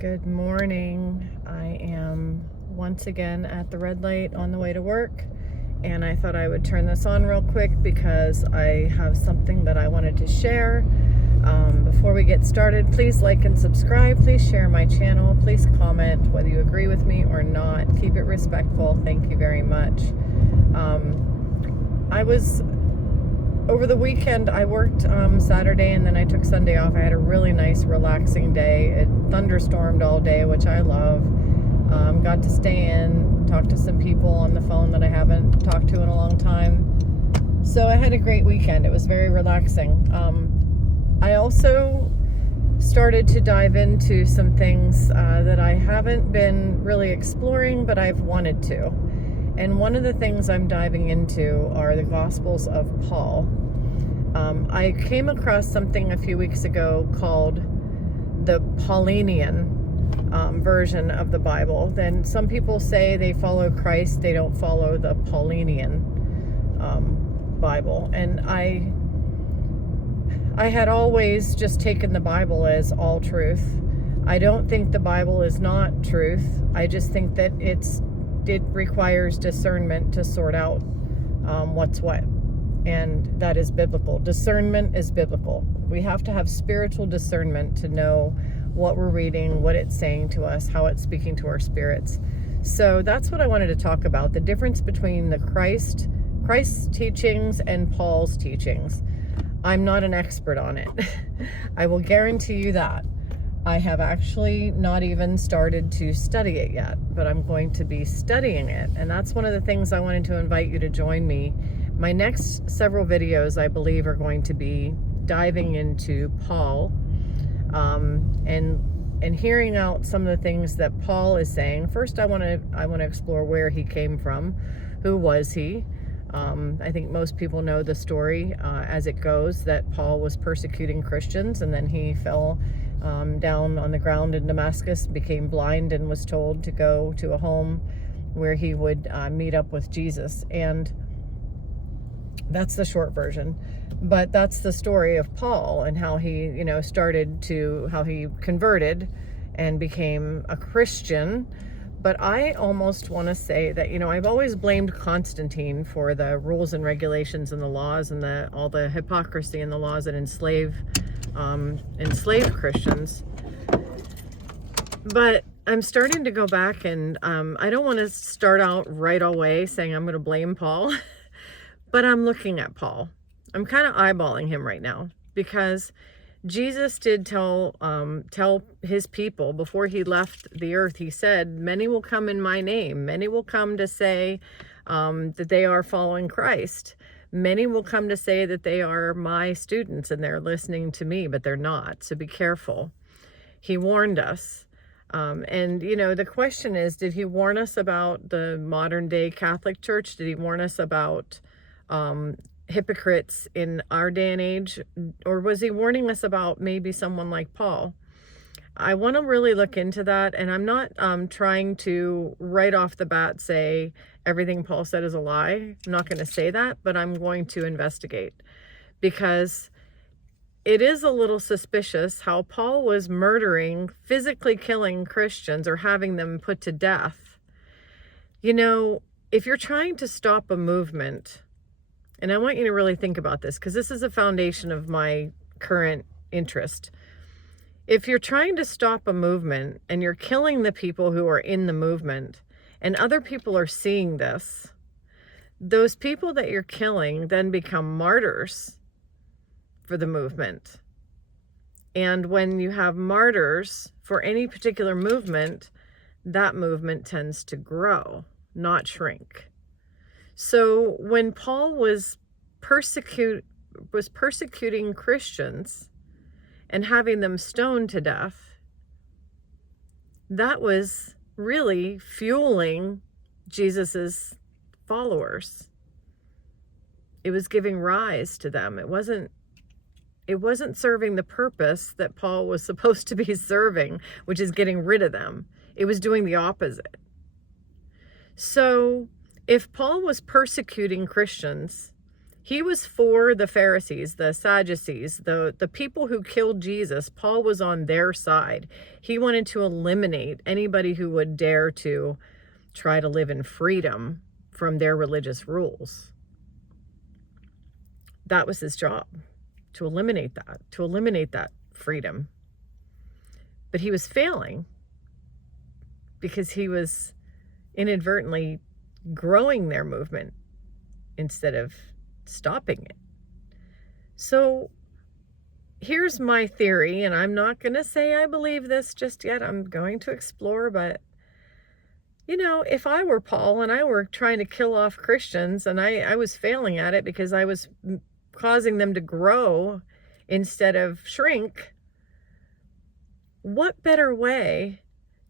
Good morning. I am once again at the red light on the way to work, and I thought I would turn this on real quick because I have something that I wanted to share. Before we get started, please like and subscribe. Please share my channel. Please comment whether you agree with me or not. Keep it respectful. Thank you very much. Over the weekend, I worked Saturday and then I took Sunday off. I had a really nice, relaxing day. It thunderstormed all day, which I love. Got to stay in, talk to some people on the phone that I haven't talked to in a long time. So I had a great weekend. It was very relaxing. I also started to dive into some things that I haven't been really exploring, but I've wanted to. And one of the things I'm diving into are the Gospels of Paul. I came across something a few weeks ago called the Paulinian version of the Bible. Then some people say they follow Christ, they don't follow the Paulinian Bible. And I had always just taken the Bible as all truth. I don't think the Bible is not truth. I just think that it requires discernment to sort out what's what, and that is biblical. Discernment is biblical. We have to have spiritual discernment to know what we're reading, what it's saying to us, how it's speaking to our spirits. So that's what I wanted to talk about, the difference between the Christ's teachings and Paul's teachings. I'm not an expert on it. I will guarantee you that. I have actually not even started to study it yet, but I'm going to be studying it. And that's one of the things I wanted to invite you to join me. My next several videos, I believe, are going to be diving into Paul and hearing out some of the things that Paul is saying. First, I want to explore where he came from. Who was he? I think most people know the story as it goes, that Paul was persecuting Christians, and then he fell down on the ground in Damascus, became blind, and was told to go to a home where he would meet up with Jesus. And that's the short version. But that's the story of Paul and how he, how he converted and became a Christian. But I almost want to say that, I've always blamed Constantine for the rules and regulations and the laws and all the hypocrisy in the laws that enslaved Christians. But I'm starting to go back, and I don't want to start out right away saying I'm going to blame Paul, but I'm looking at Paul. I'm kind of eyeballing him right now, because Jesus did tell his people before he left the earth. He said, many will come in my name. Many will come to say that they are following Christ. Many will come to say that they are my students and they're listening to me, but they're not. So be careful. He warned us. And the question is, did he warn us about the modern day Catholic Church? Did he warn us about hypocrites in our day and age? Or was he warning us about maybe someone like Paul? I want to really look into that, and I'm not trying to right off the bat say everything Paul said is a lie. I'm not going to say that, but I'm going to investigate, because it is a little suspicious how Paul was murdering, physically killing Christians or having them put to death. If you're trying to stop a movement, and I want you to really think about this, because this is a foundation of my current interest. If you're trying to stop a movement and you're killing the people who are in the movement, and other people are seeing this, those people that you're killing then become martyrs for the movement. And when you have martyrs for any particular movement, that movement tends to grow, not shrink. So when Paul was persecuting Christians and having them stoned to death, that was really fueling Jesus's followers. It was giving rise to them. It wasn't serving the purpose that Paul was supposed to be serving, which is getting rid of them. It was doing the opposite. So if Paul was persecuting Christians, He was for the Pharisees, the Sadducees, the people who killed Jesus. Paul was on their side. He wanted to eliminate anybody who would dare to try to live in freedom from their religious rules. That was his job, to eliminate that freedom. But he was failing because he was inadvertently growing their movement instead of stopping it. So here's my theory, and I'm not going to say I believe this just yet. I'm going to explore, but you know, if I were Paul and I were trying to kill off Christians and I was failing at it because I was causing them to grow instead of shrink, what better way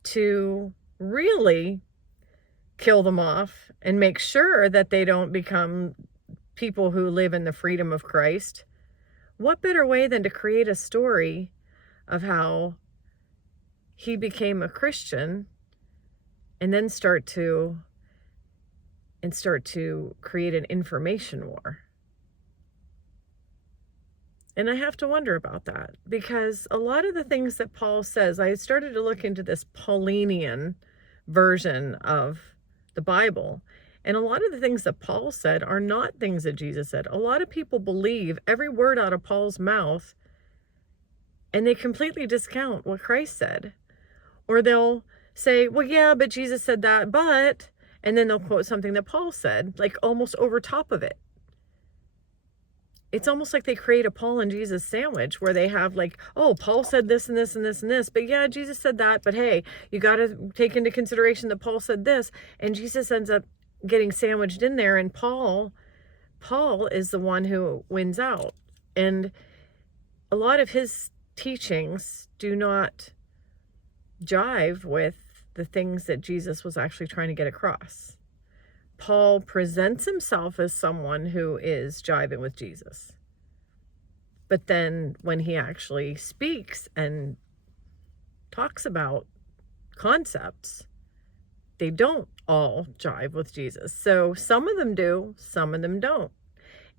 to really kill them off and make sure that they don't become people who live in the freedom of Christ? What better way than to create a story of how he became a Christian and then start to create an information war? And I have to wonder about that, because a lot of the things that Paul says, I started to look into this Paulinian version of the Bible, and a lot of the things that Paul said are not things that Jesus said. A lot of people believe every word out of Paul's mouth, and they completely discount what Christ said. Or they'll say, well, yeah, but Jesus said that, but, and then they'll quote something that Paul said, like almost over top of it. It's almost like they create a Paul and Jesus sandwich where they have like, oh, Paul said this and this and this and this, but yeah, Jesus said that, but hey, you got to take into consideration that Paul said this, and Jesus ends up getting sandwiched in there, and Paul is the one who wins out. And a lot of his teachings do not jive with the things that Jesus was actually trying to get across. Paul presents himself as someone who is jiving with Jesus. But then when he actually speaks and talks about concepts, they don't all jive with Jesus. So some of them do, some of them don't.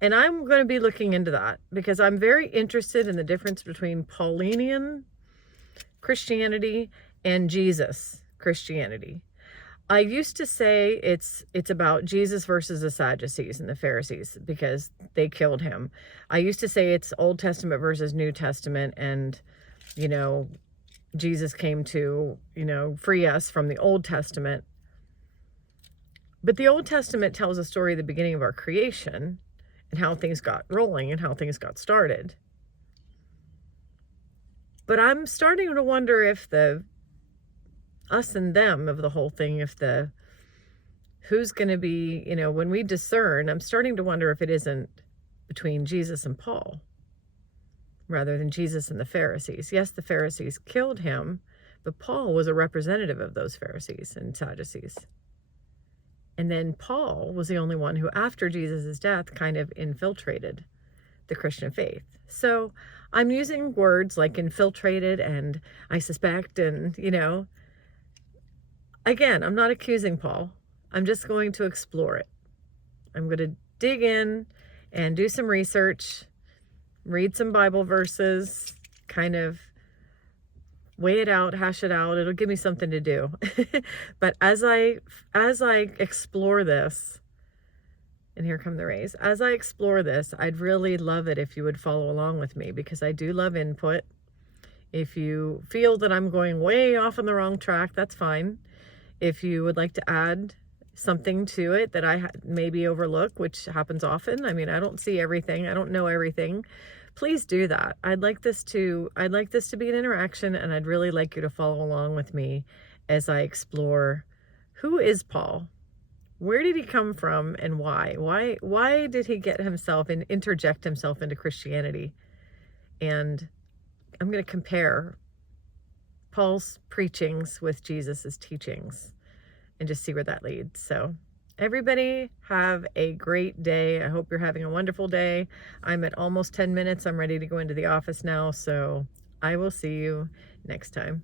And I'm going to be looking into that because I'm very interested in the difference between Paulinian Christianity and Jesus Christianity. I used to say it's about Jesus versus the Sadducees and the Pharisees because they killed him. I used to say it's Old Testament versus New Testament, and, you know, Jesus came to, you know, free us from the Old Testament. But the Old Testament tells a story of the beginning of our creation and how things got rolling and how things got started. But I'm starting to wonder if the us and them of the whole thing, if the who's going to be, you know, when we discern, I'm starting to wonder if it isn't between Jesus and Paul rather than Jesus and the Pharisees. Yes, the Pharisees killed him, but Paul was a representative of those Pharisees and Sadducees. And then Paul was the only one who, after Jesus' death, kind of infiltrated the Christian faith. So I'm using words like infiltrated and I suspect, and, you know, again, I'm not accusing Paul. I'm just going to explore it. I'm going to dig in and do some research, read some Bible verses, kind of weigh it out, hash it out. It'll give me something to do. But as I explore this, and here come the rays, as I explore this, I'd really love it if you would follow along with me, because I do love input. If you feel that I'm going way off on the wrong track, that's fine. If you would like to add something to it that I maybe overlook, which happens often. I mean, I don't see everything. I don't know everything. Please do that. I'd like this to be an interaction, and I'd really like you to follow along with me as I explore who is Paul? Where did he come from, and why? Why did he get himself and interject himself into Christianity? And I'm going to compare Paul's preachings with Jesus's teachings and just see where that leads. So everybody have a great day. I hope you're having a wonderful day. I'm at almost 10 minutes. I'm ready to go into the office now. So I will see you next time.